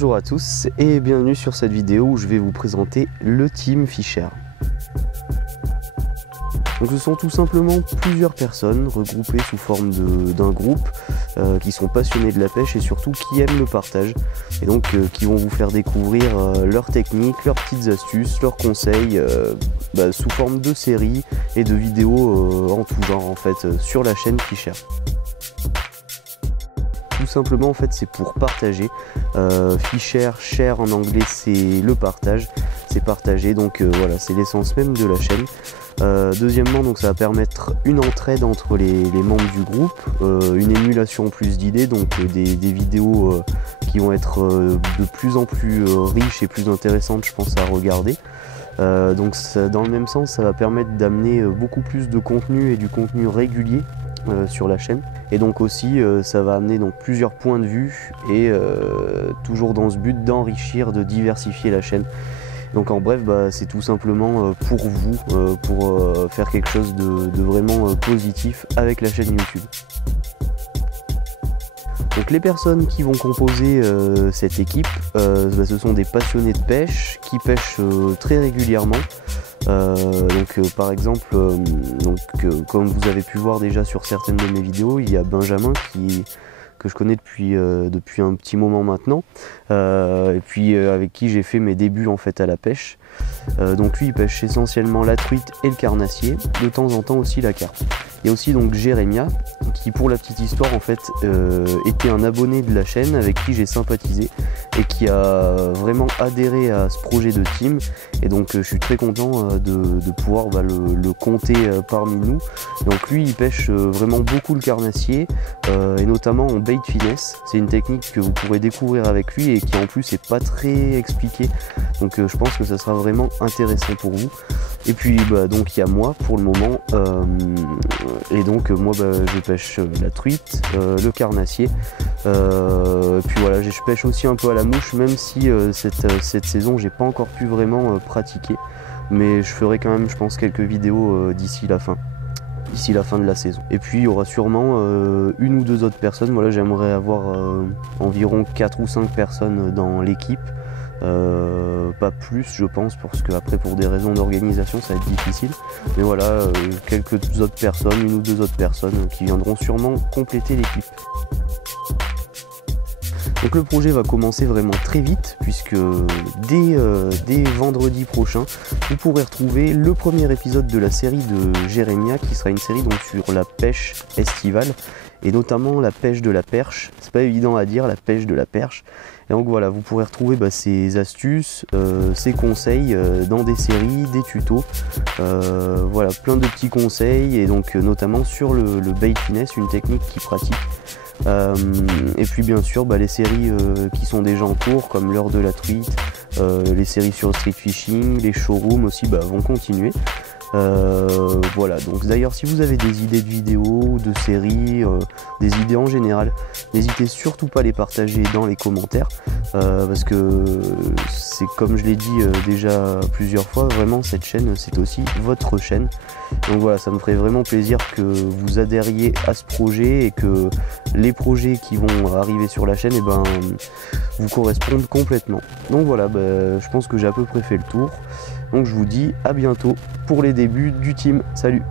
Bonjour à tous et bienvenue sur cette vidéo où je vais vous présenter le team Fisher. Donc ce sont tout simplement plusieurs personnes regroupées sous forme d'un groupe qui sont passionnés de la pêche et surtout qui aiment le partage et donc qui vont vous faire découvrir leurs techniques, leurs petites astuces, leurs conseils sous forme de séries et de vidéos en tout genre en fait sur la chaîne Fisher. Tout simplement en fait c'est pour partager. Fisher, share en anglais c'est le partage, c'est partager, donc voilà, c'est l'essence même de la chaîne. Deuxièmement, donc ça va permettre une entraide entre les membres du groupe, une émulation en plus d'idées, donc des vidéos qui vont être de plus en plus riches et plus intéressantes je pense à regarder. Donc ça, dans le même sens, ça va permettre d'amener beaucoup plus de contenu et du contenu régulier sur la chaîne, et donc aussi ça va amener donc plusieurs points de vue et toujours dans ce but d'enrichir, de diversifier la chaîne. Donc en bref, c'est tout simplement pour vous, pour faire quelque chose de vraiment positif avec la chaîne YouTube. Donc les personnes qui vont composer cette équipe, ce sont des passionnés de pêche qui pêchent très régulièrement. Par exemple, comme vous avez pu voir déjà sur certaines de mes vidéos, il y a Benjamin que je connais depuis un petit moment maintenant, et puis avec qui j'ai fait mes débuts en fait à la pêche. Donc lui il pêche essentiellement la truite et le carnassier, de temps en temps aussi la carpe. Il y a aussi donc Jérémia qui, pour la petite histoire en fait, était un abonné de la chaîne avec qui j'ai sympathisé et qui a vraiment adhéré à ce projet de team, et donc je suis très content de pouvoir le compter parmi nous. Donc lui il pêche vraiment beaucoup le carnassier et notamment en bait finesse. C'est une technique que vous pourrez découvrir avec lui et qui en plus est pas très expliquée, donc je pense que ça sera vraiment intéressant pour vous. Et puis donc il y a moi pour le moment, et donc moi je pêche la truite, le carnassier, puis voilà, je pêche aussi un peu à la mouche, même si cette saison j'ai pas encore pu vraiment pratiquer, mais je ferai quand même je pense quelques vidéos d'ici la fin de la saison. Et puis il y aura sûrement une ou deux autres personnes. Moi là j'aimerais avoir environ 4 ou 5 personnes dans l'équipe, pas plus je pense, parce que après pour des raisons d'organisation ça va être difficile, mais voilà, quelques autres personnes, une ou deux autres personnes qui viendront sûrement compléter l'équipe. Donc le projet va commencer vraiment très vite, puisque dès vendredi prochain, vous pourrez retrouver le premier épisode de la série de Jérémia, qui sera une série donc sur la pêche estivale, et notamment la pêche de la perche. C'est pas évident à dire, la pêche de la perche. Et donc voilà, vous pourrez retrouver ces astuces, ces conseils dans des séries, des tutos, voilà, plein de petits conseils, et donc notamment sur le bait finesse, une technique qui pratique. Et puis bien sûr les séries qui sont déjà en cours, comme l'heure de la truite, les séries sur le street fishing, les showrooms aussi vont continuer. Voilà, donc d'ailleurs si vous avez des idées de vidéos, de séries, des idées en général, n'hésitez surtout pas à les partager dans les commentaires, parce que c'est comme je l'ai dit déjà plusieurs fois, vraiment cette chaîne c'est aussi votre chaîne. Donc voilà, ça me ferait vraiment plaisir que vous adhériez à ce projet et que les projets qui vont arriver sur la chaîne vous correspondent complètement. Donc voilà, je pense que j'ai à peu près fait le tour. Donc je vous dis à bientôt pour les débuts du team. Salut!